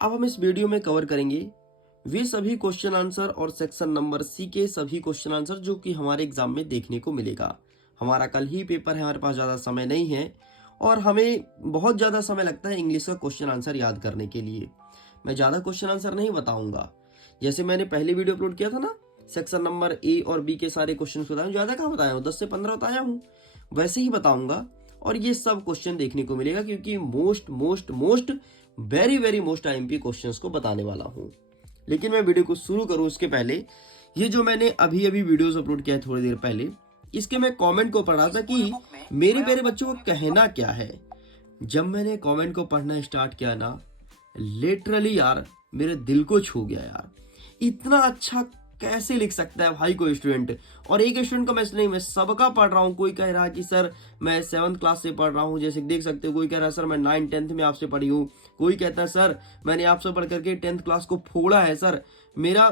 अब हम इस वीडियो में कवर करेंगे वे सभी क्वेश्चन आंसर और सेक्शन नंबर सी के सभी क्वेश्चन आंसर जो कि हमारे एग्जाम में देखने को मिलेगा। हमारा कल ही पेपर है, हमारे पास ज़्यादा समय नहीं है और हमें बहुत ज़्यादा समय लगता है इंग्लिश का क्वेश्चन आंसर याद करने के लिए। मैं ज़्यादा क्वेश्चन आंसर नहीं बताऊंगा, जैसे मैंने पहले वीडियो अपलोड किया था ना, सेक्शन नंबर ए और बी के सारे क्वेश्चन बताए, ज़्यादा कहाँ बताया हूँ, 10 से 15 बताया हूँ, वैसे ही बताऊंगा। और ये सब क्वेश्चन देखने को मिलेगा क्योंकि most most most very very most IMP questions को बताने वाला हूँ। लेकिन मैं वीडियो को शुरू करूँ उसके पहले, ये जो मैंने अभी अभी वीडियोस अपलोड किया है थोड़ी देर पहले, इसके मैं कमेंट को पढ़ा था कि मेरे प्यारे बच्चों को कहना क्या है। जब मैंने कमेंट को पढ़ना स्टार्ट किया ना, लिटरली यार मेरे दिल को छू गया यार। इतना अच्छा कैसे लिख सकता है भाई कोई स्टूडेंट। और एक स्टूडेंट का मैसेज नहीं, मैं सबका पढ़ रहा हूँ। कोई कह रहा है कि सर मैं 7th क्लास से पढ़ रहा हूँ, जैसे देख सकते हो। कोई कह रहा है सर मैं 9th 10th में आपसे पढ़ी हूँ। कोई कहता है सर मैंने आपसे पढ़ करके 10th क्लास को फोड़ा है, सर मेरा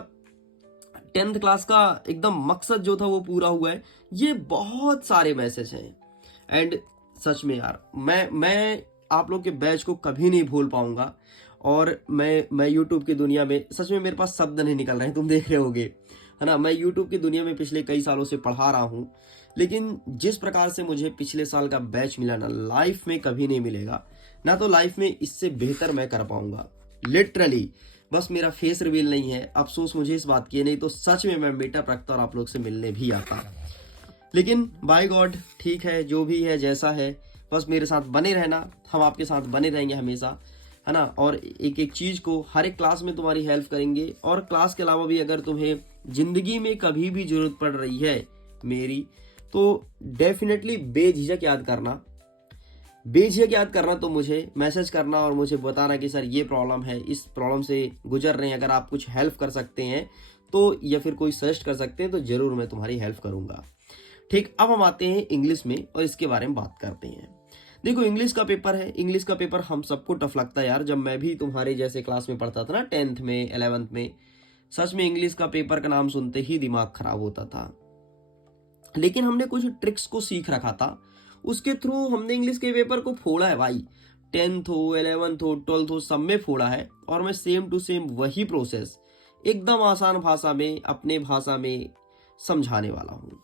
10th क्लास का एकदम मकसद जो था वो पूरा हुआ है। ये बहुत सारे मैसेज हैं। एंड सच में यार मैं आप लोग के बैच को कभी नहीं भूल पाऊंगा। और मैं यूट्यूब की दुनिया में सच में मेरे पास शब्द नहीं निकल रहे हैं, तुम देख रहे होगे है ना। मैं यूट्यूब की दुनिया में पिछले कई सालों से पढ़ा रहा हूँ, लेकिन जिस प्रकार से मुझे पिछले साल का बैच मिला ना, लाइफ में कभी नहीं मिलेगा ना। तो लाइफ में इससे बेहतर मैं कर पाऊंगा लिटरली। बस मेरा फेस रिवील नहीं है, अफसोस मुझे इस बात की, नहीं तो सच में मैं मीटअप रखता और आप लोग से मिलने भी आता। लेकिन बाय गॉड ठीक है, जो भी है जैसा है, बस मेरे साथ बने रहना, हम आपके साथ बने रहेंगे हमेशा, है ना। और एक एक चीज़ को हर एक क्लास में तुम्हारी हेल्प करेंगे। और क्लास के अलावा भी अगर तुम्हें जिंदगी में कभी भी जरूरत पड़ रही है मेरी, तो डेफिनेटली बेझिझक याद करना। बेझिझक याद करना तो मुझे मैसेज करना और मुझे बताना कि सर ये प्रॉब्लम है, इस प्रॉब्लम से गुजर रहे हैं, अगर आप कुछ हेल्प कर सकते हैं तो, या फिर कोई सजेस्ट कर सकते हैं तो जरूर मैं तुम्हारी हेल्प करूंगा। ठीक, अब हम आते हैं इंग्लिश में और इसके बारे में बात करते हैं। देखो इंग्लिश का पेपर है, इंग्लिश का पेपर हम सबको टफ लगता है यार। जब मैं भी तुम्हारे जैसे क्लास में पढ़ता था ना, 10th में 11th में, सच में इंग्लिश का पेपर का नाम सुनते ही दिमाग खराब होता था। लेकिन हमने कुछ ट्रिक्स को सीख रखा था, उसके थ्रू हमने इंग्लिश के पेपर को फोड़ा है भाई। 10th हो, 11th हो, 12th हो, सब में फोड़ा है। और मैं सेम टू सेम वही प्रोसेस एकदम आसान भाषा में, अपने भाषा में समझाने वाला हूँ।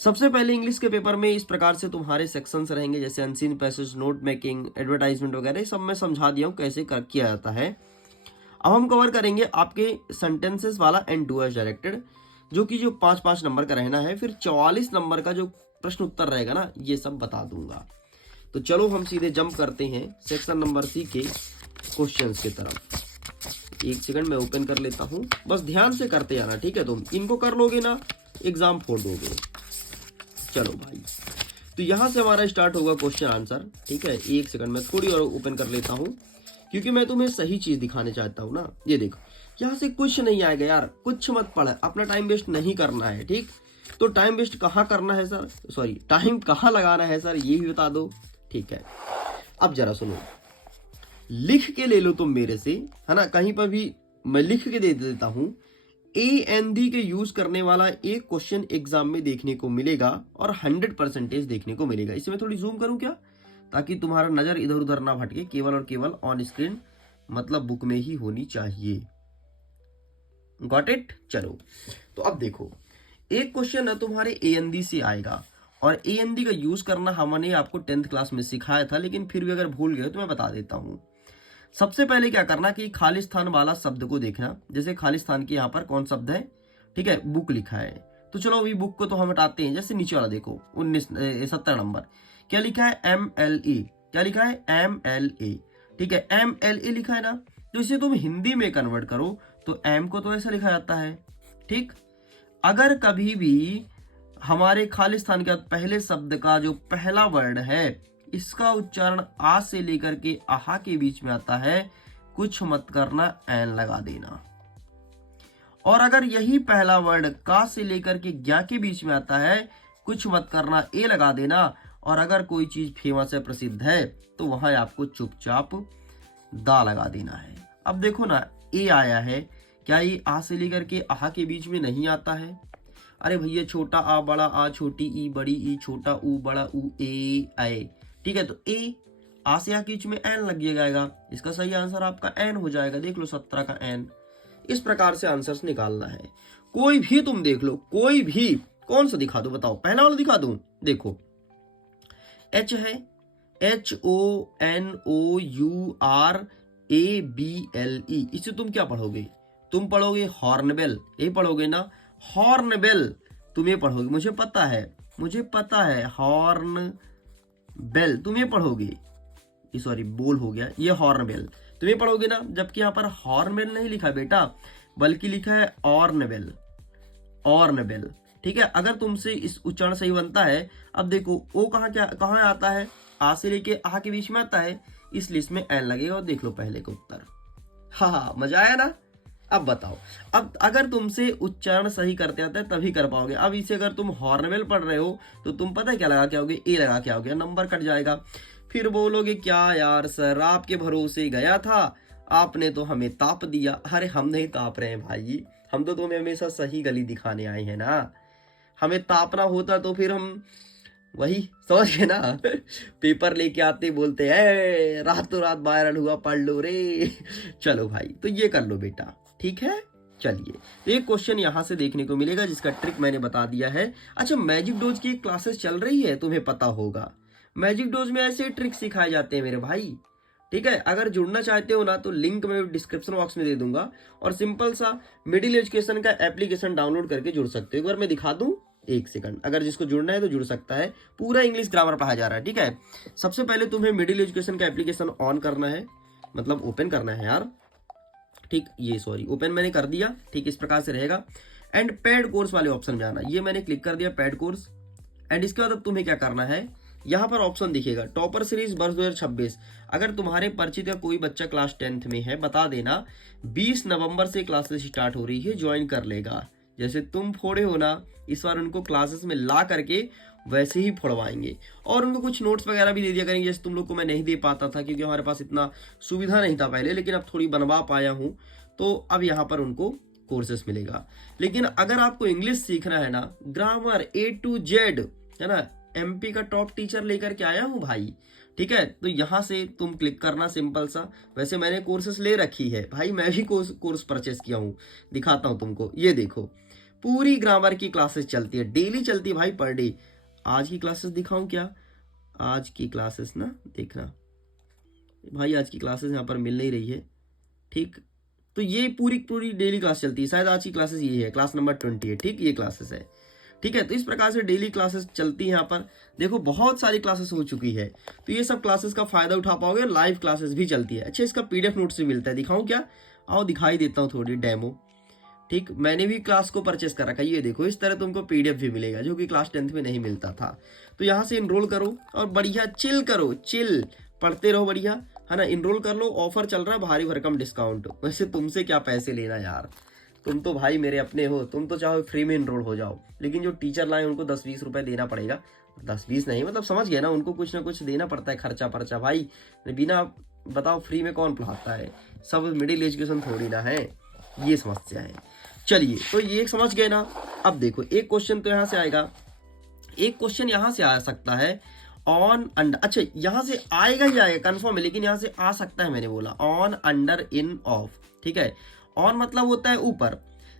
सबसे पहले इंग्लिश के पेपर में इस प्रकार से तुम्हारे सेक्शंस रहेंगे, जैसे unseen passage, note making, advertisement वगैरह, सब मैं समझा दिया हूँ कैसे किया जाता है। अब हम कवर करेंगे आपके सेंटेंसेस वाला एंड टू एज डायरेक्टेड, जो कि जो 5-5 नंबर का रहना है। फिर 44 नंबर का जो प्रश्न उत्तर रहेगा ना, ये सब बता दूंगा। तो चलो हम सीधे जंप करते हैं सेक्शन नंबर सी के क्वेश्चन की तरफ। एक सेकंड मैं ओपन कर लेता हूँ, बस ध्यान से करते जाना, ठीक है। तुम इनको कर लोगे ना, एग्जाम फोड़ दोगे। चलो भाई, तो यहां से हमारा स्टार्ट होगा क्वेश्चन आंसर, ठीक है। एक सेकंड में थोड़ी और ओपन कर लेता हूं क्योंकि मैं तुम्हें सही चीज दिखाने चाहता हूं ना। ये देखो, यहां से कुछ नहीं आएगा यार, कुछ मत पढ़, अपना टाइम वेस्ट नहीं करना है, ठीक। तो टाइम वेस्ट कहाँ करना है सर, सॉरी टाइम कहाँ लगाना है सर, ये भी बता दो, ठीक है। अब जरा सुनो, लिख के ले लो तुम मेरे से, है ना। कहीं पर भी मैं लिख के दे देता हूं। AND के यूज करने वाला एक क्वेश्चन एग्जाम में देखने को मिलेगा और 100% देखने को मिलेगा। इसे मैं थोड़ी जूम करूं क्या, ताकि तुम्हारा नजर इधर उधर ना भटके, केवल और केवल ऑन स्क्रीन, मतलब बुक में ही होनी चाहिए। Got it. चलो, तो अब देखो, एक क्वेश्चन ना तुम्हारे AND से आएगा और AND का यूज करना हमने आपको 10th क्लास में सिखाया था, लेकिन फिर भी अगर भूल गए तो मैं बता देता हूं। सबसे पहले क्या करना कि खालिस्तान वाला शब्द को देखना। जैसे खालिस्तान के यहाँ पर कौन शब्द है, ठीक है, बुक लिखा है। तो चलो अभी बुक को तो हम हटाते हैं। जैसे नीचे वाला देखो 70 नंबर, क्या लिखा है, MLA। क्या लिखा है, MLA, ठीक है, MLA लिखा है ना। तो इसे तुम हिंदी में कन्वर्ट करो तो M को तो ऐसा लिखा जाता है, ठीक। अगर कभी भी हमारे खालिस्तान के पहले शब्द का जो पहला वर्ड है, इसका उच्चारण आ से लेकर के आहा के बीच में आता है, कुछ मत करना, एन लगा देना। और अगर यही पहला वर्ड का से लेकर के ज्ञा के बीच में आता है, कुछ मत करना, ए लगा देना। और अगर कोई चीज फेमस है, प्रसिद्ध है, तो वहां आपको चुपचाप दा लगा देना है। अब देखो ना, ए आया है, क्या ये आ से लेकर के आहा के बीच में नहीं आता है। अरे भैया, छोटा आ बड़ा आ, छोटी ई बड़ी ई, छोटा ऊ बड़ा ऊ, ए आए, ठीक है। तो ए आ से आ के बीच में एन लग जाएगा, इसका सही आंसर आपका एन हो जाएगा। देख लो 17 का एन। इस प्रकार से आंसर्स निकालना है। कोई भी तुम देख लो, कोई भी, कौन सा दिखा दो बताओ, पहला वाला दिखा दूं, देखो एच है, HONOURABLE, इसे तुम क्या पढ़ोगे, तुम पढ़ोगे हॉर्नबिल, यही पढ़ोगे ना, हॉर्नबिल तुम ये पढ़ोगे, मुझे पता है हॉर्नबिल तुम ये पढ़ोगे, सॉरी बोल हो गया, ये हॉर्नबिल तुम ये पढ़ोगे ना, जबकि यहाँ पर हॉर्नबिल नहीं लिखा बेटा, बल्कि लिखा है ऑर्नबिल, ऑर्नबिल। ठीक है, अगर तुमसे इस उच्चारण सही बनता है, अब देखो ओ कहाँ आता है, आ से लेके आ के बीच में आता है, इसलिए इसमें एन लगेगा। और देख लो पहले का उत्तर। हाँ, मजा आया ना। अब बताओ, अब अगर तुमसे उच्चारण सही करते आता है तभी कर पाओगे। अब इसे अगर तुम हॉर्नबिल पढ़ रहे हो तो तुम पता है क्या लगा के आओगे, ए लगा के आओगे, नंबर कट जाएगा। फिर बोलोगे क्या यार सर, आपके भरोसे गया था, आपने तो हमें ताप दिया। अरे हम नहीं ताप रहे हैं भाई, हम तो तुम्हें हमेशा सही गली दिखाने आए हैं ना। हमें तापना होता तो फिर हम वही समझ गए ना, पेपर लेके आते बोलते हैं रातों रात वायरल हुआ, पढ़ लो रे। चलो भाई, तो ये कर लो बेटा, ठीक है। चलिए, तो एक क्वेश्चन यहां से देखने को मिलेगा जिसका ट्रिक मैंने बता दिया है। अच्छा, मैजिक डोज की क्लासेस चल रही है, तुम्हें पता होगा। मैजिक डोज में ऐसे ट्रिक सिखाए जाते हैं मेरे भाई, ठीक है। अगर जुड़ना चाहते हो ना तो लिंक मैं डिस्क्रिप्शन बॉक्स में दे दूंगा, और सिंपल सा मिडिल एजुकेशन का एप्लीकेशन डाउनलोड करके जुड़ सकते हो। एक बार मैं दिखा दूं, एक सेकंड, अगर जिसको जुड़ना है तो जुड़ सकता है। पूरा इंग्लिश ग्रामर पढ़ाया जा रहा है, ठीक है। सबसे पहले तुम्हें मिडिल एजुकेशन का एप्लीकेशन ऑन करना है, मतलब ओपन करना है यार, ठीक, ये सॉरी ओपन मैंने कर दिया, ठीक, इस प्रकार से रहेगा। एंड पेड कोर्स वाले ऑप्शन में आना, ये मैंने क्लिक कर दिया पेड कोर्स। एंड इसके बाद अब तुम्हें क्या करना है, यहाँ पर ऑप्शन दिखेगा टॉपर सीरीज वर्ष 2026। अगर तुम्हारे परिचित का कोई बच्चा क्लास 10th में है, बता देना 20 नवंबर से क्लासेस स्टार्ट हो रही है, ज्वाइन कर लेगा। जैसे तुम फोड़े हो ना, इस बार उनको क्लासेस में ला करके वैसे ही फोड़वाएंगे, और उनको कुछ नोट्स वगैरह भी दे दिया करेंगे, जैसे तुम लोग को मैं नहीं दे पाता था क्योंकि हमारे पास इतना सुविधा नहीं था पहले, लेकिन अब थोड़ी बनवा पाया हूँ, तो अब यहाँ पर उनको कोर्सेस मिलेगा। लेकिन अगर आपको इंग्लिश सीखना है ना, ग्रामर A to Z, है ना, MP का टॉप टीचर लेकर के आया हूँ भाई, ठीक है। तो यहाँ से तुम क्लिक करना, सिंपल सा। वैसे मैंने कोर्सेस ले रखी है भाई, मैं भी कोर्स परचेस किया हूँ, दिखाता हूँ तुमको। ये देखो, पूरी ग्रामर की क्लासेस चलती है, डेली चलती है भाई, पर डे। आज की क्लासेस दिखाऊं क्या, आज की क्लासेस ना, देखना भाई, आज की क्लासेस यहाँ पर मिल नहीं रही है, ठीक। तो ये पूरी डेली क्लास चलती है, शायद आज की क्लासेस ये है, क्लास नंबर 20 है, ठीक, ये क्लासेस है, ठीक है। तो इस प्रकार से डेली क्लासेस चलती है। यहाँ पर देखो बहुत सारी क्लासेस हो चुकी है, तो ये सब क्लासेस का फायदा उठा पाओगे। लाइव क्लासेस भी चलती है। अच्छा, इसका PDF नोट्स भी मिलता है, दिखाऊं क्या, आओ दिखाई देता हूँ थोड़ी डेमो, ठीक। मैंने भी क्लास को परचेस कर रखा है, ये देखो इस तरह तुमको PDF भी मिलेगा, जो कि क्लास 10th में नहीं मिलता था। तो यहाँ से इनरोल करो और बढ़िया चिल करो, चिल पढ़ते रहो, बढ़िया, है ना। इनरोल कर लो, ऑफर चल रहा है, भारी भरकम डिस्काउंट। वैसे तुमसे क्या पैसे लेना यार, तुम तो भाई मेरे अपने हो, तुम तो चाहो फ्री में इनरोल हो जाओ, लेकिन जो टीचर लाए उनको 10-20 रुपए देना पड़ेगा। 10-20 नहीं, मतलब समझ गए ना, उनको कुछ ना कुछ देना पड़ता है, खर्चा पर्चा भाई। बिना बताओ फ्री में कौन पढ़ाता है, सब मिडिल एजुकेशन थोड़ी ना है, ये समस्या है। चलिए, तो ये समझ गए ना। अब देखो, एक क्वेश्चन तो यहाँ से आएगा, एक क्वेश्चन यहाँ से आ सकता है, ऑन अंडर, अच्छा यहाँ से आएगा ही आएगा कंफर्म है, लेकिन यहाँ से आ सकता है, मैंने बोला ऑन अंडर इन ऑफ, ठीक है। ऑन मतलब होता है ऊपर,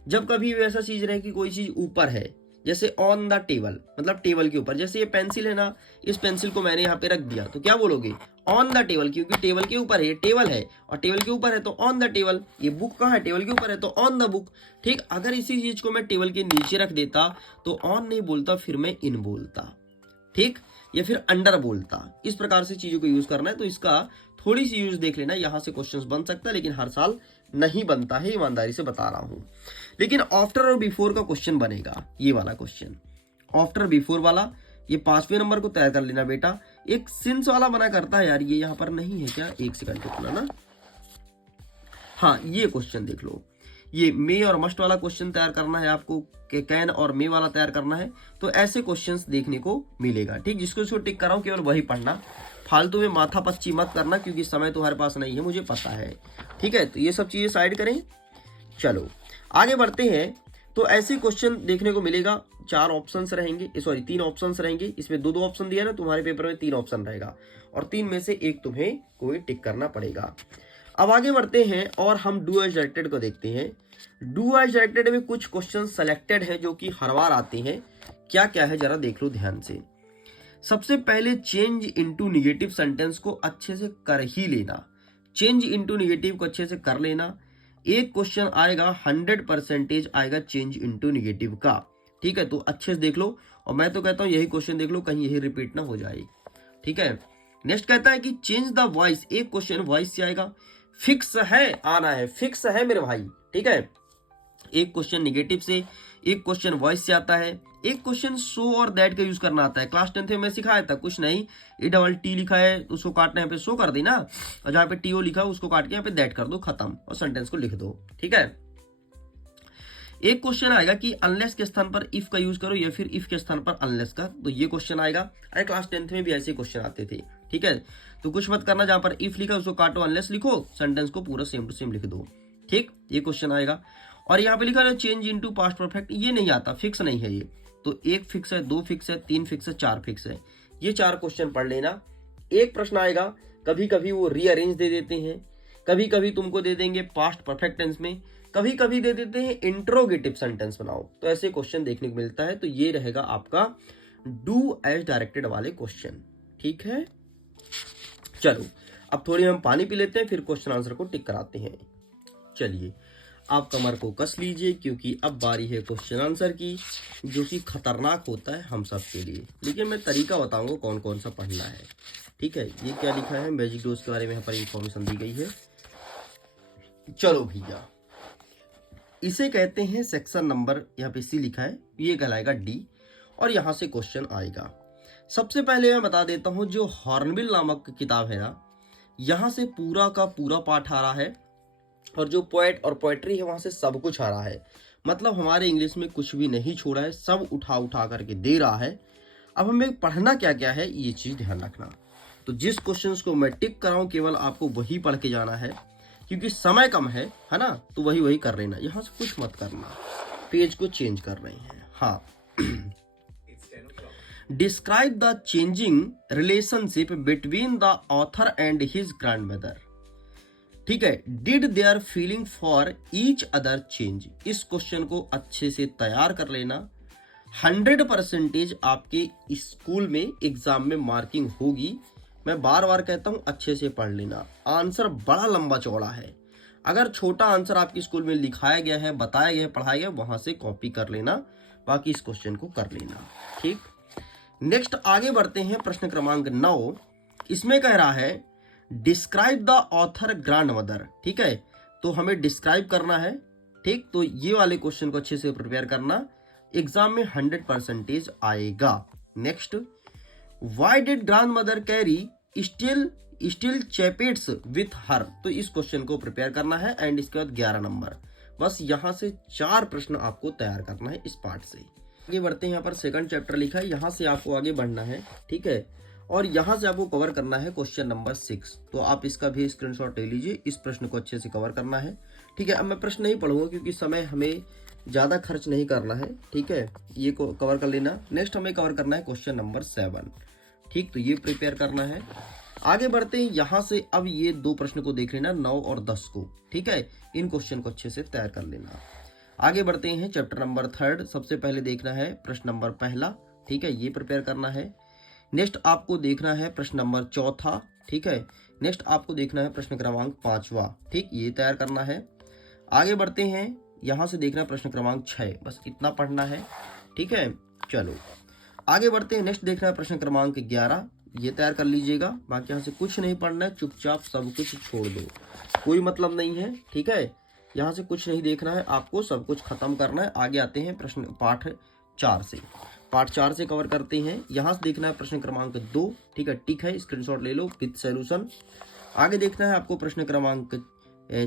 जब कभी वैसा चीज रहे कि कोई चीज ऊपर है, जैसे ऑन द टेबल, मतलब टेबल के ऊपर। जैसे ये पेंसिल है ना, इस पेंसिल को मैंने यहाँ पे रख दिया, तो क्या बोलोगे, ऑन द टेबल, क्योंकि टेबल के ऊपर है, ये टेबल है और टेबल के ऊपर है तो ऑन द टेबल। ये बुक कहाँ है, टेबल के ऊपर है तो ऑन द बुक, ठीक। अगर इसी चीज को मैं टेबल के नीचे रख देता तो ऑन नहीं बोलता, फिर मैं इन बोलता, ठीक, या फिर अंडर बोलता। इस प्रकार से चीजों को यूज करना है, तो इसका थोड़ी सी यूज देख लेना, यहां से क्वेश्चंस बन सकता है, लेकिन हर साल नहीं बनता है, ईमानदारी से बता रहा हूं। लेकिन आफ्टर और बिफोर का क्वेश्चन बनेगा, ये वाला क्वेश्चन आफ्टर बिफोर वाला, ये 5वें नंबर को तैयार कर लेना बेटा। एक सिंस वाला बना करता है यार, ये यहाँ पर नहीं है क्या, एक सेकंड रुकना ना, हाँ ये क्वेश्चन देख लो, ये मे और मस्ट वाला क्वेश्चन तैयार करना है आपको, कैन और मे वाला तैयार करना है। तो ऐसे क्वेश्चंस देखने को मिलेगा, ठीक। जिसको टिक कराऊं केवल वही पढ़ना, फालतू में माथा पच्ची मत करना, क्योंकि समय तुम्हारे पास नहीं है, मुझे पता है, ठीक है। तो ये सब चीजें साइड करें, चलो आगे बढ़ते हैं। तो ऐसे क्वेश्चन देखने को मिलेगा, 4 ऑप्शंस रहेंगे, सॉरी 3 ऑप्शंस रहेंगे। इसमें 2-2 ऑप्शन दिया ना, तुम्हारे पेपर में 3 ऑप्शन रहेगा और 3 में से एक तुम्हें कोई टिक करना पड़ेगा। अब आगे बढ़ते हैं और हम डू एज डायरेक्टेड को देखते हैं। डू एज डायरेक्टेड में कुछ क्वेश्चन सेलेक्टेड हैं जो कि हर बार आते हैं। क्या क्या है जरा देख लो ध्यान से। सबसे पहले चेंज इनटू निगेटिव सेंटेंस को अच्छे से कर ही लेना, चेंज इनटू निगेटिव को अच्छे से कर लेना। एक क्वेश्चन आएगा 100% आएगा चेंज इनटू निगेटिव का, ठीक है, तो अच्छे से देख लो। और मैं तो कहता हूं यही क्वेश्चन देख लो, कहीं यही रिपीट ना हो जाए, ठीक है। नेक्स्ट कहता है कि चेंज द वॉइस, एक क्वेश्चन वॉइस से आएगा, फिक्स है आना है, फिक्स है मेरे भाई, ठीक है। एक क्वेश्चन निगेटिव से, एक क्वेश्चन वॉइस से आता है, एक क्वेश्चन सो और दैट का यूज करना आता है। क्लास 10th में सिखाया था, कुछ नहीं, A लिखा है उसको काटना, यहाँ पे सो कर दी ना, और जहाँ पे TO लिखा है उसको काट के यहाँ पे दैट कर दो, खत्म, और सेंटेंस को लिख दो, ठीक है। एक क्वेश्चन आएगा कि अनलेस के स्थान पर इफ का यूज करो या फिर इफ के स्थान पर अनलेस का, तो ये क्वेश्चन आएगा। अरे क्लास 10th में भी ऐसे क्वेश्चन आते थे, ठीक है। तो कुछ मत करना, जहां पर इफ लिखा उसको काटो, अनलेस लिखो, सेंटेंस को पूरा सेम टू सेम लिख दो, ठीक, ये क्वेश्चन आएगा। और यहाँ पे लिखा है चेंज इनटू पास्ट परफेक्ट, ये नहीं आता, फिक्स नहीं है ये, तो 1 फिक्स है, 2 फिक्स है, 3 फिक्स है, 4 फिक्स है। ये 4 क्वेश्चन पढ़ लेना। एक प्रश्न आएगा, कभी कभी वो रीअरेंज दे देते हैं, कभी कभी तुमको दे देंगे पास्ट परफेक्ट टेंस में, कभी कभी दे देते हैं इंट्रोगेटिव सेंटेंस बनाओ, तो ऐसे क्वेश्चन देखने को मिलता है। तो ये रहेगा आपका डू एज डायरेक्टेड वाले क्वेश्चन, ठीक है। चलो अब थोड़ी हम पानी पी लेते हैं, फिर क्वेश्चन आंसर को टिक कराते हैं। चलिए आप कमर को कस लीजिए, क्योंकि अब बारी है क्वेश्चन आंसर की, जो कि खतरनाक होता है हम सब के लिए, लेकिन मैं तरीका बताऊंगा कौन कौन सा पढ़ना है, ठीक है। ये क्या लिखा है, मैजिक डोज के बारे में यहाँ पर इंफॉर्मेशन दी गई है। चलो भैया, इसे कहते हैं सेक्शन नंबर, यहाँ पे C लिखा है, ये कहलाएगा D, और यहाँ से क्वेश्चन आएगा। सबसे पहले मैं बता देता हूँ, जो हॉर्नबिल नामक किताब है ना, यहाँ से पूरा का पूरा पाठ आ रहा है, और जो पोएट और पोएट्री है वहां से सब कुछ आ रहा है। मतलब हमारे इंग्लिश में कुछ भी नहीं छोड़ा है, सब उठा उठा करके दे रहा है। अब हमें पढ़ना क्या क्या है, ये चीज ध्यान रखना। तो जिस क्वेश्चंस को मैं टिक कराऊं, केवल आपको वही पढ़ के जाना है, क्योंकि समय कम है ना, तो वही कर लेना, यहाँ से कुछ मत करना। पेज को चेंज कर रहे हैं, हाँ। Describe the changing relationship between the author and his grandmother, ठीक है। Did their feeling for each other change, इस क्वेश्चन को अच्छे से तैयार कर लेना। 100% आपके स्कूल में एग्जाम में मार्किंग होगी। मैं बार बार कहता हूं, अच्छे से पढ़ लेना। आंसर बड़ा लंबा चौड़ा है, अगर छोटा आंसर आपके स्कूल में लिखाया गया है, बताया गया है, पढ़ाया गया, वहां से कॉपी कर लेना, बाकी इस क्वेश्चन को कर लेना, ठीक। नेक्स्ट आगे बढ़ते हैं, प्रश्न क्रमांक 9। इसमें कह रहा है डिस्क्राइब द ऑथर ग्रैंडमदर, ठीक है। तो हमें डिस्क्राइब करना है, ठीक। तो ये वाले क्वेश्चन को अच्छे से प्रिपेयर करना, एग्जाम में 100% आएगा। Next, why did grandmother carry steel चैपेट्स विथ हर, तो इस क्वेश्चन को प्रिपेयर करना है। एंड इसके बाद 11 नंबर, बस यहाँ से 4 प्रश्न आपको तैयार करना है इस पार्ट से। आगे बढ़ते हैं, यहाँ पर सेकंड चैप्टर लिखा है, यहाँ से आपको आगे बढ़ना है, ठीक है। और यहाँ से आपको कवर करना है क्वेश्चन नंबर 6, तो आप इसका भी स्क्रीनशॉट ले लीजिए। इस प्रश्न को अच्छे से कवर करना है, ठीक है। अब मैं प्रश्न नहीं पढ़ूंगा, क्योंकि समय हमें ज़्यादा खर्च नहीं करना है, ठीक है। ये को कवर कर लेना। नेक्स्ट हमें कवर करना है क्वेश्चन नंबर 7, ठीक। तो ये प्रिपेयर करना है। आगे बढ़ते हैं, यहाँ से अब ये 2 प्रश्न को देख लेना, 9 और 10 को, ठीक है। इन क्वेश्चन को अच्छे से तैयार कर लेना। आगे बढ़ते हैं, चैप्टर नंबर 3, सबसे पहले देखना है प्रश्न नंबर 1, ठीक है, ये प्रिपेयर करना है। नेक्स्ट आपको देखना है प्रश्न नंबर 4, ठीक है। नेक्स्ट आपको देखना है प्रश्न क्रमांक 5, ठीक, ये तैयार करना है। आगे बढ़ते हैं, यहाँ से देखना है प्रश्न क्रमांक 6, बस इतना पढ़ना है, ठीक है। चलो आगे बढ़ते हैं, नेक्स्ट देखना है प्रश्न क्रमांक 11, ये तैयार कर लीजिएगा। बाकी यहाँ से कुछ नहीं पढ़ना है, चुपचाप सब कुछ छोड़ दो, कोई मतलब नहीं है, ठीक है। यहाँ से कुछ नहीं देखना है, आपको सब कुछ खत्म करना है। आगे आते हैं प्रश्न पाठ 4 से, पार्ट 4 से कवर करते हैं। यहाँ से देखना है प्रश्न क्रमांक 2, ठीक है, टिक है, स्क्रीनशॉट ले लो विद सॉल्यूशन। आगे देखना है आपको प्रश्न क्रमांक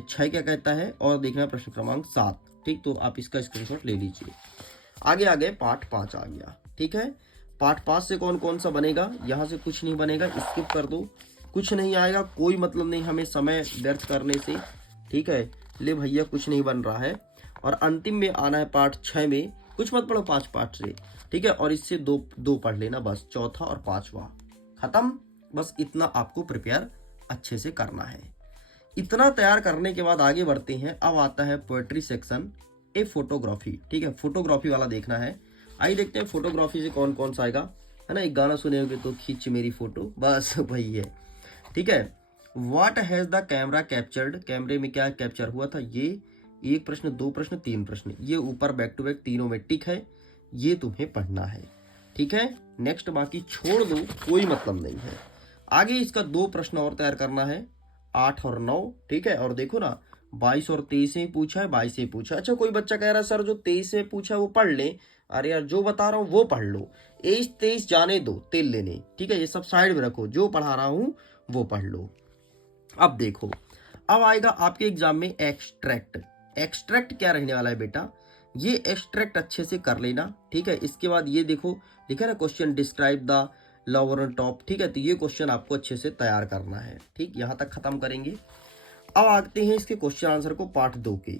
6 क्या कहता है, और देखना है प्रश्न क्रमांक 7, ठीक। तो आप इसका स्क्रीनशॉट ले लीजिए। आगे आ गए, पार्ट 5 आ गया, ठीक है। पार्ट 5 से कौन कौन सा बनेगा, यहाँ से कुछ नहीं बनेगा, स्किप कर दो, कुछ नहीं आएगा, कोई मतलब नहीं हमें समय व्यर्थ करने से, ठीक है। ले भैया कुछ नहीं बन रहा है। और अंतिम में आना है पार्ट 6 में, कुछ मत पढ़ो 5 पार्ट से, ठीक है, और इससे दो दो पढ़ लेना बस, चौथा और पांचवा खत्म। बस इतना आपको प्रिपेयर अच्छे से करना है। इतना तैयार करने के बाद आगे बढ़ते हैं। अब आता है पोएट्री सेक्शन, ए फोटोग्राफी, ठीक है, फोटोग्राफी वाला देखना है। आइए देखते हैं फोटोग्राफी से कौन कौन सा आएगा, है ना। एक गाना सुने होगे तो खींच मेरी फोटो, बस वही है, ठीक है। What has the camera captured, कैमरे में क्या कैप्चर हुआ था, ये एक प्रश्न, दो प्रश्न, तीन प्रश्न, ये ऊपर बैक टू बैक तीनों में टिक है, ये तुम्हें पढ़ना है, ठीक है। नेक्स्ट बाकी छोड़ दो, कोई मतलब नहीं है। आगे इसका दो प्रश्न और तैयार करना है, 8 और 9, ठीक है। और देखो ना 22 और 23 से पूछा है, 22 से पूछा। अच्छा कोई बच्चा कह रहा है सर जो 23 से पूछा है वो पढ़ ले, अरे यार जो बता रहा हूँ वो पढ़ लो, 23 जाने दो तेल लेने, ठीक है, ये सब साइड में रखो, जो पढ़ा रहा हूँ वो पढ़ लो। अब देखो, अब आएगा आपके एग्जाम में एक्सट्रैक्ट। एक्सट्रैक्ट क्या रहने वाला है बेटा, ये एक्सट्रैक्ट अच्छे से कर लेना, ठीक है। इसके बाद ये देखो लिखा है ना question, describe the lover on top, ठीक है, तो ये क्वेश्चन आपको अच्छे से तैयार करना है, ठीक, यहां तक खत्म करेंगे। अब आते हैं इसके क्वेश्चन आंसर को पार्ट 2 के।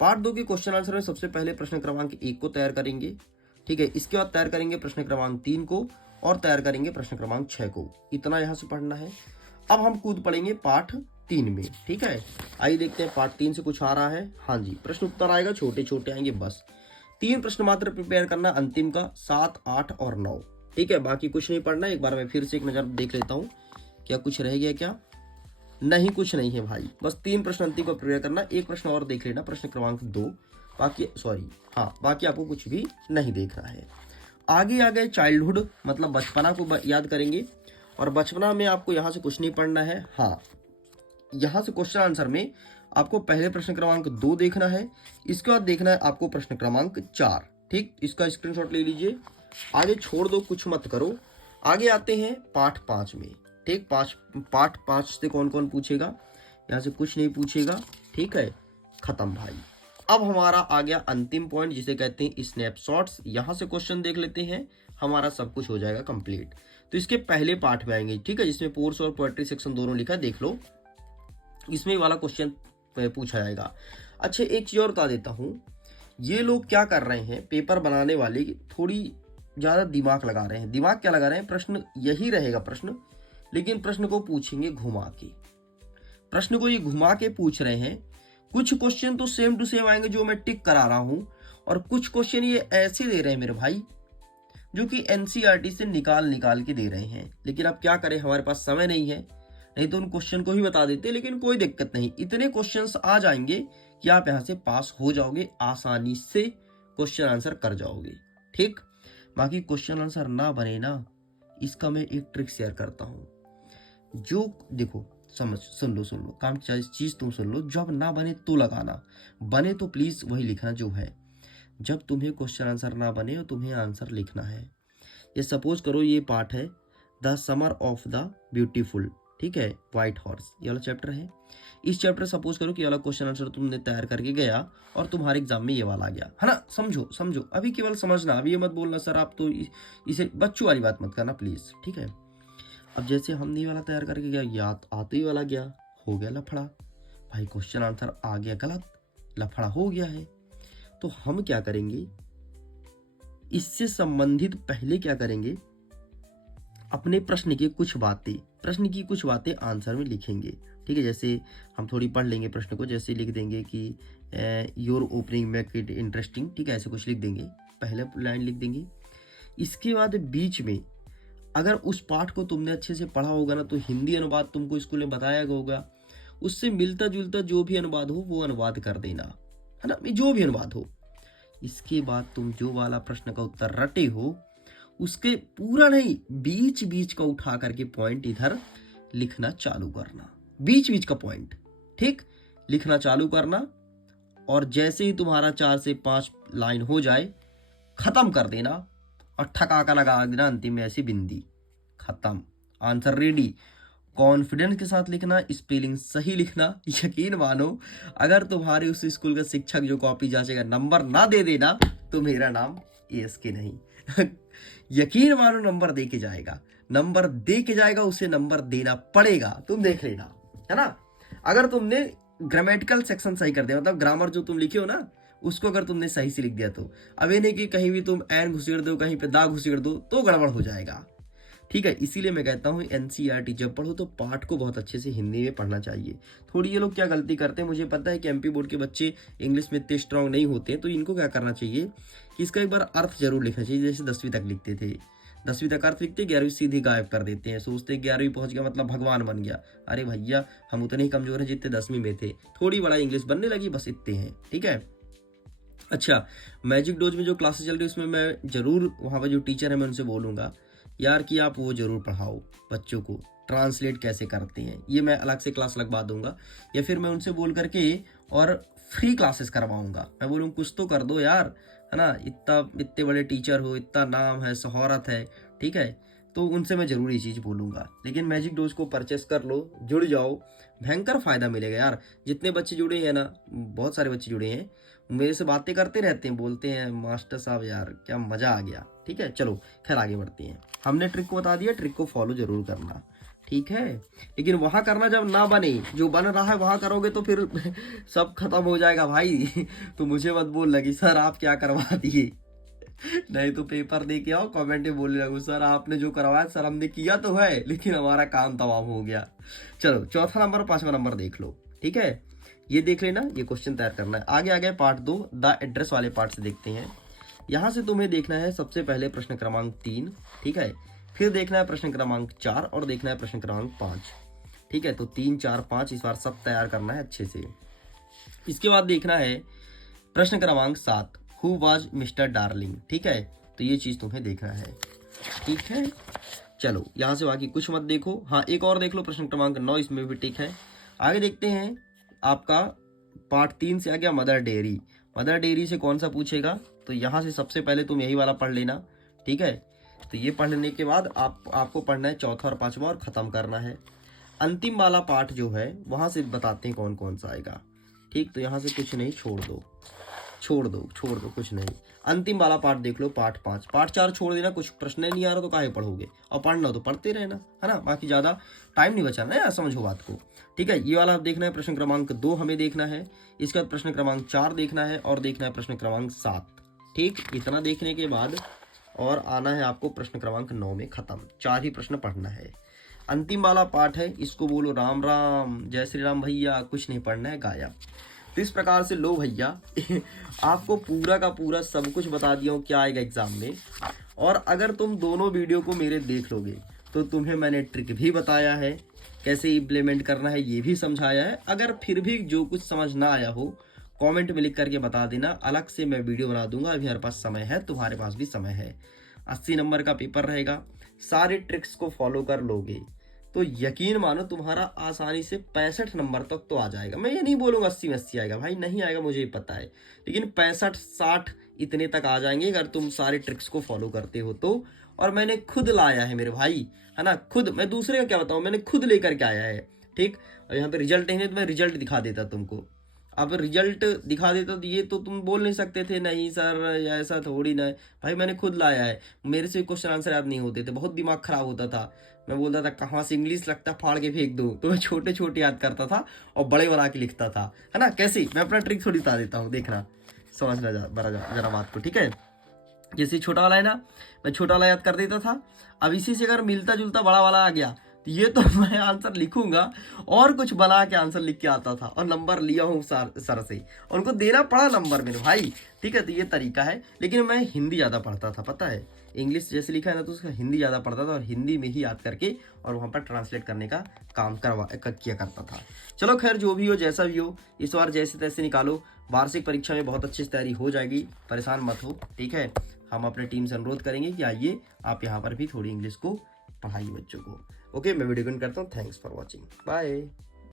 पार्ट 2 के क्वेश्चन आंसर में सबसे पहले प्रश्न क्रमांक 1 को तैयार करेंगे, ठीक है। इसके बाद तैयार करेंगे प्रश्न क्रमांक 3 को और तैयार करेंगे प्रश्न क्रमांक 6 को। इतना यहां से पढ़ना है। अब हम कूद पड़ेंगे पार्ट 3 में, ठीक है। आइए देखते हैं पार्ट 3 से कुछ आ रहा है। हाँ जी, प्रश्न उत्तर आएगा, छोटे छोटे आएंगे, बस 3 प्रश्न मात्र प्रिपेयर करना अंतिम का, 7, 8 और 9, ठीक है। बाकी कुछ नहीं पढ़ना। एक बार मैं फिर से एक नजर देख लेता हूँ, क्या कुछ रह गया क्या, नहीं कुछ नहीं है भाई, बस 3 प्रश्न अंतिम को प्रिपेयर करना। एक प्रश्न और देख लेना, प्रश्न क्रमांक 2, बाकी सॉरी हाँ, बाकी आपको कुछ भी नहीं देखना है। आगे आ गए चाइल्डहुड, मतलब बचपना को याद करेंगे, और बचपना में आपको यहाँ से कुछ नहीं पढ़ना है। हाँ, यहाँ से क्वेश्चन आंसर में आपको पहले प्रश्न क्रमांक 2 देखना है, इसके बाद देखना है आपको प्रश्न क्रमांक 4, ठीक, इसका स्क्रीनशॉट ले लीजिए। आगे छोड़ दो, कुछ मत करो। आगे आते हैं पार्ट 5 में, ठीक। पार्ट 5 से कौन कौन पूछेगा, यहाँ से कुछ नहीं पूछेगा, ठीक है, खत्म भाई। अब हमारा आ गया अंतिम पॉइंट जिसे कहते हैं स्नैपशॉट्स। यहाँ से क्वेश्चन देख लेते हैं, हमारा सब कुछ हो जाएगा कंप्लीट। तो इसके पहले पार्ट में आएंगे, ठीक है, जिसमें पोर्स और पोएट्री सेक्शन दोनों लिखा है, देख लो, इसमें वाला क्वेश्चन पूछा जाएगा। अच्छा एक चीज और बता देता हूँ, ये लोग क्या कर रहे हैं, पेपर बनाने वाले थोड़ी ज्यादा दिमाग लगा रहे हैं। दिमाग क्या लगा रहे हैं, प्रश्न यही रहेगा प्रश्न, लेकिन प्रश्न को पूछेंगे घुमा के, प्रश्न को ये घुमा के पूछ रहे हैं। कुछ क्वेश्चन तो सेम टू सेम आएंगे जो मैं टिक करा रहा हूं, और कुछ क्वेश्चन ये ऐसे दे रहे हैं मेरे भाई जो कि एनसीईआरटी से निकाल के दे रहे हैं। लेकिन अब क्या करें, हमारे पास समय नहीं है, नहीं तो उन क्वेश्चन को ही बता देते, लेकिन कोई दिक्कत नहीं, इतने क्वेश्चंस आ जाएंगे कि आप यहां से पास हो जाओगे, आसानी से क्वेश्चन आंसर कर जाओगे, ठीक। बाकी क्वेश्चन आंसर ना बने ना, इसका मैं एक ट्रिक शेयर करता हूं, जो देखो सुन लो, काम चीज तुम सुन लो, जब ना बने तो लगाना, बने तो प्लीज वही लिखना जो है। जब तुम्हें क्वेश्चन आंसर ना बने और तुम्हें आंसर लिखना है, ये सपोज करो ये पार्ट है the summer of the beautiful, ठीक है, व्हाइट हॉर्स, ये वाला चैप्टर है। इस चैप्टर सपोज करो कि ये वाला क्वेश्चन आंसर तुमने तैयार करके गया और तुम्हारे एग्जाम में ये वाला आ गया, है ना। समझो अभी केवल समझना, अभी ये मत बोलना सर आप तो इसे बच्चों वाली बात मत करना प्लीज, ठीक है। अब जैसे हमने ये वाला तैयार करके गया, याद आते ही वाला गया, हो गया लफड़ा भाई, क्वेश्चन आंसर आ गया गलत, लफड़ा हो गया है। तो हम क्या करेंगे, इससे संबंधित पहले क्या करेंगे, अपने प्रश्न की कुछ बातें आंसर में लिखेंगे, ठीक है। जैसे हम थोड़ी पढ़ लेंगे प्रश्न को, जैसे लिख देंगे कि your opening make it interesting, ठीक है, ऐसे कुछ लिख देंगे, पहले लाइन लिख देंगे। इसके बाद बीच में अगर उस पाठ को तुमने अच्छे से पढ़ा होगा ना, तो हिंदी अनुवाद तुमको स्कूल में बताया गया होगा, उससे मिलता जुलता जो भी अनुवाद हो वो अनुवाद कर देना, है ना, जो भी अनुवाद हो। इसके बाद तुम जो वाला प्रश्न का उत्तर रटे हो, उसके पूरा नहीं, बीच बीच का उठा करके पॉइंट इधर लिखना चालू करना, बीच बीच का पॉइंट, ठीक, लिखना चालू करना। और जैसे ही तुम्हारा 4 से 5 लाइन हो जाए, खत्म कर देना और ठकाका लगा देना अंतिम में ऐसी बिंदी, खत्म, आंसर रेडी। कॉन्फिडेंस के साथ लिखना, स्पेलिंग सही लिखना। यकीन मानो अगर तुम्हारे उस स्कूल का शिक्षक जो कॉपी जांचेगा नंबर ना दे देना, तो मेरा नाम ASK नहीं यकीन मानो नंबर दे के जाएगा, उसे नंबर देना पड़ेगा, तुम देख लेना, है ना। अगर तुमने ग्रामेटिकल सेक्शन सही कर दिया, मतलब ग्रामर जो तुम लिखे हो ना उसको अगर तुमने सही से लिख दिया तो। अब ये नहीं कि कहीं भी तुम एन घुसेड़ दो, कहीं पे दा घुसेड़ दो तो गड़बड़ हो जाएगा। ठीक है, इसीलिए मैं कहता हूँ एनसीईआरटी जब पढ़ो तो पाठ को बहुत अच्छे से हिंदी में पढ़ना चाहिए। थोड़ी ये लोग क्या गलती करते हैं, मुझे पता है कि एमपी बोर्ड के बच्चे इंग्लिश में इतने स्ट्रांग नहीं होते, तो इनको क्या करना चाहिए कि इसका एक बार अर्थ जरूर लिखना चाहिए, जैसे 10वीं तक लिखते थे। 10वीं तक अर्थ लिखते, 11वीं सीधी गायब कर देते हैं, सोचते 11वीं पहुंच गया मतलब भगवान बन गया। अरे भैया, हम उतने ही कमजोर हैं जितने 10वीं में थे, थोड़ी बड़ा इंग्लिश बनने लगी, बस इतने हैं। ठीक है। अच्छा, मैजिक डोज में जो क्लासेस चल रही है उसमें मैं जरूर वहाँ पर जो टीचर है मैं उनसे बोलूँगा यार कि आप वो जरूर पढ़ाओ बच्चों को, ट्रांसलेट कैसे करते हैं, ये मैं अलग से क्लास लगवा दूंगा, या फिर मैं उनसे बोल करके और फ्री क्लासेस करवाऊंगा। मैं बोलूँ कुछ तो कर दो यार, है ना, इतने बड़े टीचर हो, इतना नाम है, शोहरत है। ठीक है, तो उनसे मैं जरूर ये चीज़ बोलूँगा। लेकिन मैजिक डोज को परचेस कर लो, जुड़ जाओ, भयंकर फायदा मिलेगा यार। जितने बच्चे जुड़े हैं ना, बहुत सारे बच्चे जुड़े हैं, मेरे से बातें करते रहते हैं, बोलते हैं मास्टर साहब यार क्या मज़ा आ गया। ठीक है, चलो खैर आगे बढ़ते हैं। हमने ट्रिक को बता दिया, ट्रिक को फॉलो जरूर करना। ठीक है, लेकिन वहां करना जब ना बने, जो बन रहा है वहां करोगे तो फिर सब खत्म हो जाएगा भाई। तो मुझे मत बोल लगी सर आप क्या करवा दिए। नहीं तो पेपर दे के आओ, कमेंट में बोलने लगो सर आपने जो करवाया सर हमने किया तो है लेकिन हमारा काम तमाम हो गया। चलो चौथा नंबर 5वां नंबर देख लो। ठीक है, ये देख लेना, ये क्वेश्चन तैयार करना है। आगे आगे पार्ट 2 द एड्रेस वाले पार्ट से देखते हैं। यहाँ से तुम्हें देखना है सबसे पहले प्रश्न क्रमांक 3। ठीक है, फिर देखना है प्रश्न क्रमांक 4 और देखना है प्रश्न क्रमांक 5। ठीक है, तो 3 4 5 इस बार सब तैयार करना है अच्छे से। इसके बाद देखना है प्रश्न क्रमांक 7 हु वाज मिस्टर डार्लिंग। ठीक है, तो ये चीज तुम्हें देखना है। ठीक है, चलो यहाँ से बाकी कुछ मत देखो। हाँ, एक और देख लो प्रश्न क्रमांक 9, इसमें भी टिक है। आगे देखते हैं आपका पार्ट 3 से आ गया मदर डेयरी। मदर डेयरी से कौन सा पूछेगा, तो यहाँ से सबसे पहले तुम यही वाला पढ़ लेना। ठीक है, तो ये पढ़ लेने के बाद आपको पढ़ना है चौथा और 5वां और खत्म करना है। अंतिम वाला पार्ट जो है वहां से बताते हैं कौन कौन सा आएगा। ठीक, तो यहाँ से कुछ नहीं, छोड़ दो कुछ नहीं। अंतिम वाला पार्ट देख लो, पार्ट 5। पार्ट 4 छोड़ देना, कुछ प्रश्न नहीं आ रहा तो काहे पढ़ोगे, और पढ़ना तो पढ़ते रहना, है ना, बाकी ज्यादा टाइम नहीं बचाना है, समझो बात को। ठीक है, ये वाला देखना है, प्रश्न क्रमांक 2 हमें देखना है। इसके बाद प्रश्न क्रमांक 4 देखना है और देखना है प्रश्न क्रमांक 7। ठीक, इतना देखने के बाद और आना है आपको प्रश्न क्रमांक 9 में खत्म। 4 ही प्रश्न पढ़ना है। अंतिम वाला पार्ट है, इसको बोलो राम राम जय श्री राम भैया, कुछ नहीं पढ़ना है, गायब। तो इस प्रकार से लो भैया आपको पूरा का पूरा सब कुछ बता दिया हूँ क्या आएगा एग्जाम में। और अगर तुम दोनों वीडियो को मेरे देख लोगे तो तुम्हें मैंने ट्रिक भी बताया है, कैसे इम्प्लीमेंट करना है ये भी समझाया है। अगर फिर भी जो कुछ समझ ना आया हो कमेंट में लिख करके बता देना, अलग से मैं वीडियो बना दूंगा। अभी हमारे पास समय है, तुम्हारे पास भी समय है। 80 नंबर का पेपर रहेगा, सारे ट्रिक्स को फॉलो कर लोगे तो यकीन मानो तुम्हारा आसानी से 65 नंबर तक तो आ जाएगा। मैं ये नहीं बोलूँगा 80 में 80 आएगा, भाई नहीं आएगा मुझे पता है, लेकिन 65-60 इतने तक आ जाएंगे अगर तुम सारे ट्रिक्स को फॉलो करते हो तो। और मैंने खुद लाया है मेरे भाई, है ना, खुद, मैं दूसरे का क्या बताऊँ, मैंने खुद लेकर के आया है। ठीक, और यहाँ पे रिजल्ट नहीं है तो मैं रिजल्ट दिखा देता तुमको। अब रिजल्ट दिखा देता तो ये तो तुम बोल नहीं सकते थे नहीं सर ऐसा थोड़ी ना है। भाई मैंने खुद लाया है, मेरे से क्वेश्चन आंसर याद नहीं होते थे, बहुत दिमाग खराब होता था। मैं बोलता था कहाँ से इंग्लिश लगता फाड़ के फेंक दो, तो मैं छोटे छोटे याद करता था और बड़े बना के लिखता था, है ना। कैसे, मैं अपना ट्रिक थोड़ी बता देता हूँ, देखना समझना जरा बात को। ठीक है, जैसे छोटा वाला है ना, मैं छोटा वाला याद कर देता था। अब इसी से अगर मिलता जुलता बड़ा वाला आ गया तो ये तो मैं आंसर लिखूंगा और कुछ बना के आंसर लिख के आता था, और नंबर लिया हूँ सर से, और उनको देना पड़ा नंबर मेरे भाई। ठीक है, तो ये तरीका है। लेकिन मैं हिंदी ज़्यादा पढ़ता था, पता है, इंग्लिश जैसे लिखा है ना तो उसका हिंदी ज़्यादा पढ़ता था और हिंदी में ही याद करके और वहाँ पर ट्रांसलेट करने का काम किया करता था। चलो खैर, जो भी हो जैसा भी हो, इस बार जैसे तैसे निकालो। वार्षिक परीक्षा में बहुत अच्छी तैयारी हो जाएगी, परेशान मत हो। ठीक है, हम अपने टीम से अनुरोध करेंगे कि आइए आप यहाँ पर भी थोड़ी इंग्लिश को पढ़ाइए बच्चों को। ओके, मैं वीडियो करता हूँ। Thanks for watching, bye.